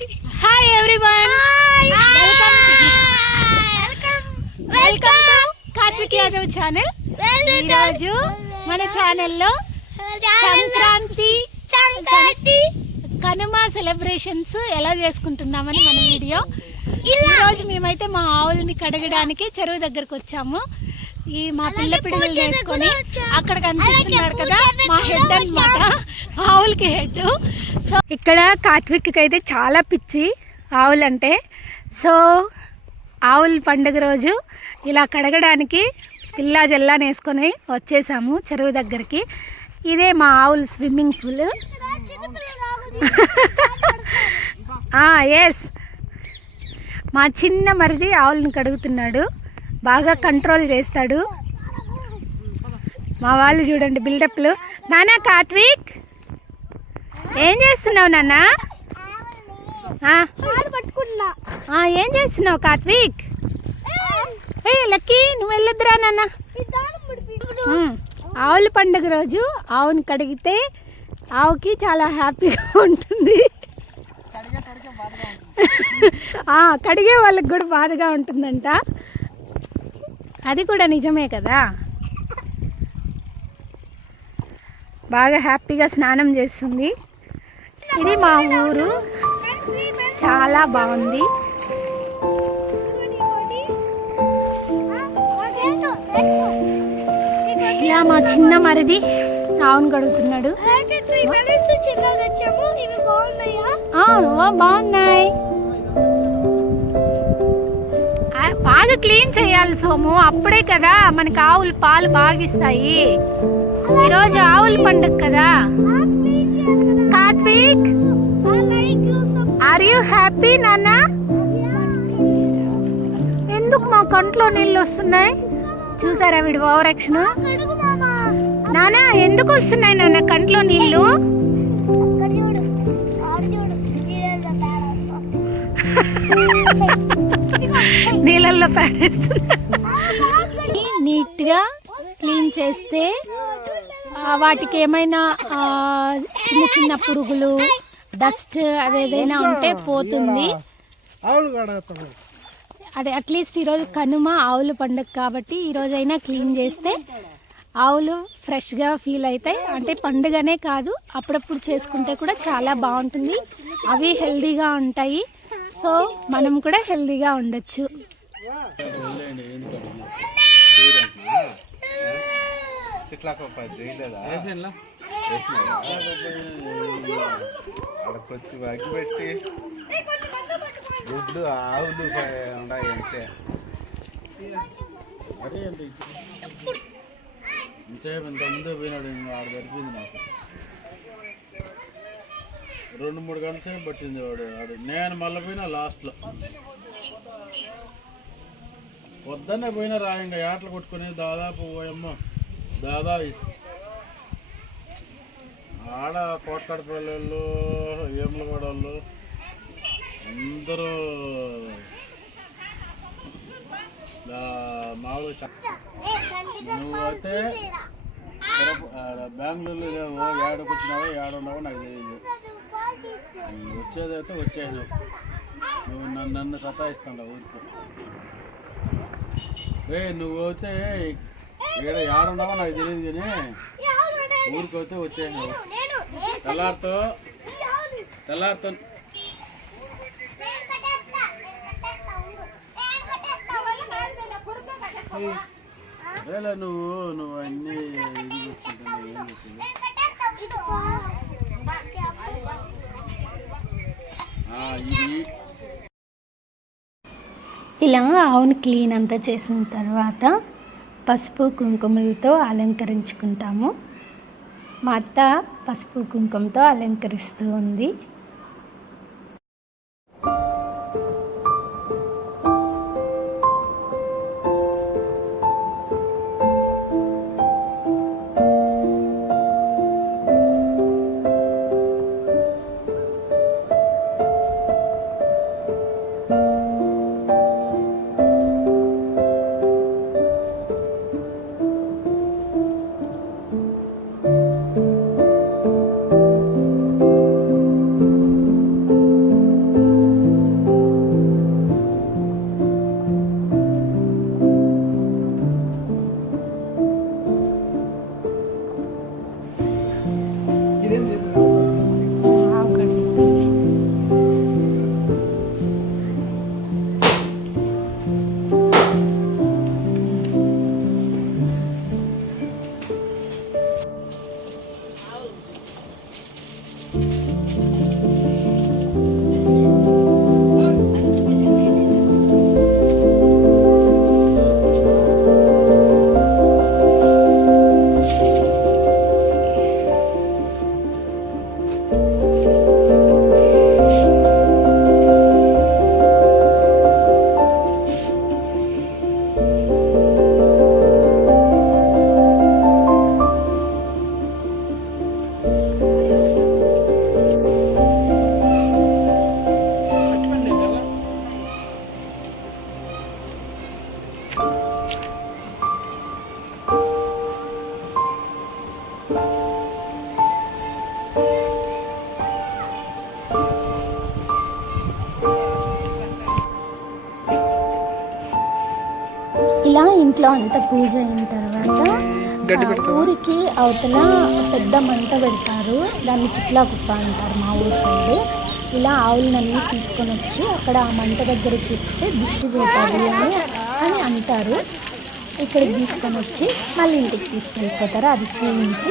Hi everyone, welcome to Karthik Yadav channel. ఈరోజు మన ఛానల్లో సంక్రాంతి కనుమ సెలబ్రేషన్స్ ఎలా చేసుకుంటున్నామని మన వీడియో. ఈరోజు మేమైతే మా ఆవులని కడగడానికి చెరువు దగ్గరకు వచ్చాము. ఈ మా పిల్ల పిడుగులు వేసుకొని అక్కడ కనిపిస్తున్నాడు కదా మా హెడ్ అన్నమాట, ఆవులకి హెడ్. సో ఇక్కడ కార్తిక్కి అయితే చాలా పిచ్చి ఆవులంటే. సో ఆవుల పండుగ రోజు ఇలా కడగడానికి పిల్లా జల్లాని వేసుకొని వచ్చేసాము చెరువు దగ్గరికి. ఇదే మా ఆవుల స్విమ్మింగ్ పూల్. ఎస్, మా చిన్న మరిది ఆవులను కడుగుతున్నాడు, బాగా కంట్రోల్ చేస్తాడు. మా వాళ్ళు చూడండి బిల్డప్లు. నానా కార్తిక్ ఏం చేస్తున్నావు నాన్న? ఏం చేస్తున్నావు కార్తిక్? ఏ లక్కీ, నువ్వు వెళ్ళొద్దురా నాన్న. ఆవుల పండుగ రోజు ఆవుని కడిగితే ఆవుకి చాలా హ్యాపీగా ఉంటుంది. కడిగే వాళ్ళకి కూడా బాధగా ఉంటుందంట. అది కూడా నిజమే కదా. బాగా హ్యాపీగా స్నానం చేస్తుంది. ఇది మా ఊరు, చాలా బాగుంది. ఇలా మా చిన్న మరిది ఆవును కడుగుతున్నాడు. బాగున్నాయి, బాగా క్లీన్ చేయాలి సోము, అప్పుడే కదా మనకి ఆవులు పాలు బాగా ఇస్తాయి. ఈరోజు ఆవుల పండుగ కదా. కార్తిక్, ఆర్ యూ హ్యాపీ నాన్న? ఎందుకు మా కంట్లో నీళ్ళు వస్తున్నాయి? చూసారా వీడు ఓవర్ యాక్షన్. నాన్న ఎందుకు వస్తున్నాయి నాన్న కంట్లో నీళ్ళు? నీళ్ళల్లో పడేస్తున్నా. నీట్గా క్లీన్ చేస్తే వాటికి ఏమైనా చిన్న చిన్న పురుగులు, డస్ట్ అదేదైనా ఉంటే పోతుంది. అదే అట్లీస్ట్ ఈరోజు కనుమ ఆవుల పండుగ కాబట్టి ఈరోజైనా క్లీన్ చేస్తే ఆవులు ఫ్రెష్గా ఫీల్ అవుతాయి. అంటే పండుగనే కాదు, అప్పుడప్పుడు చేసుకుంటే కూడా చాలా బాగుంటుంది. అవి హెల్తీగా ఉంటాయి. సో మనం కూడా హెల్తీగా ఉండొచ్చు. గుడ్డు ఆవులు ఉన్నాయి అంతే. అదే ఇంతసేపు ఇంత ముందే పోయినాడు, ఆడ గడిపింది నాకు 2-3 గంటల సేపు పట్టింది వాడు. నేను మళ్ళీ పోయినా లాస్ట్లో, పొద్దున్నే పోయినా ఇంకా ఏటలు కొట్టుకుని దాదాపు ఆడ కోటకడపల్లి వాళ్ళు, ఏములగూడ వాళ్ళు అందరూ మామూలుగా. నువ్వైతే బెంగళూరులో లేవు, ఏడకు వచ్చినావో ఏడున్నావో నాకు తెలియదు. వచ్చేదైతే వచ్చేసావు, నువ్వు నన్ను సతాయిస్తాను ఊరికి. నువ్వు అయితే ఇక్కడ ఏడున్నావో నాకు తెలియదు, కానీ ఊరికి అయితే వచ్చేసావు. తెల్లారితో అదేలే నువ్వు అన్నీ ఇది వచ్చింది. ఏం వచ్చింది ఇలా ఆవును క్లీన్ అంతా చేసిన తర్వాత పసుపు కుంకుమలతో అలంకరించుకుంటాము. మా అత్త పసుపు కుంకుమతో అలంకరిస్తూ ఉంది. ఇంట్లో అంతా పూజ అయిన తర్వాత ఊరికి అవతల పెద్ద మంట పెడతారు, దాన్ని చిట్లా కుప్ప అంటారు మా ఊరు సైడ్. ఇలా ఆవులన్నీ తీసుకొని వచ్చి అక్కడ ఆ మంట దగ్గర చూపిస్తే దిష్టి పోతుంది అని అంటారు. ఇక్కడికి తీసుకొని వచ్చి మళ్ళీ ఇంటికి తీసుకెళ్ళిపోతారు. అది చూపించి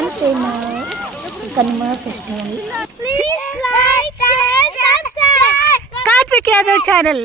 అంతే మా కనుమ ఫెస్టివల్. కార్తిక్ యాదవ్ ఛానల్.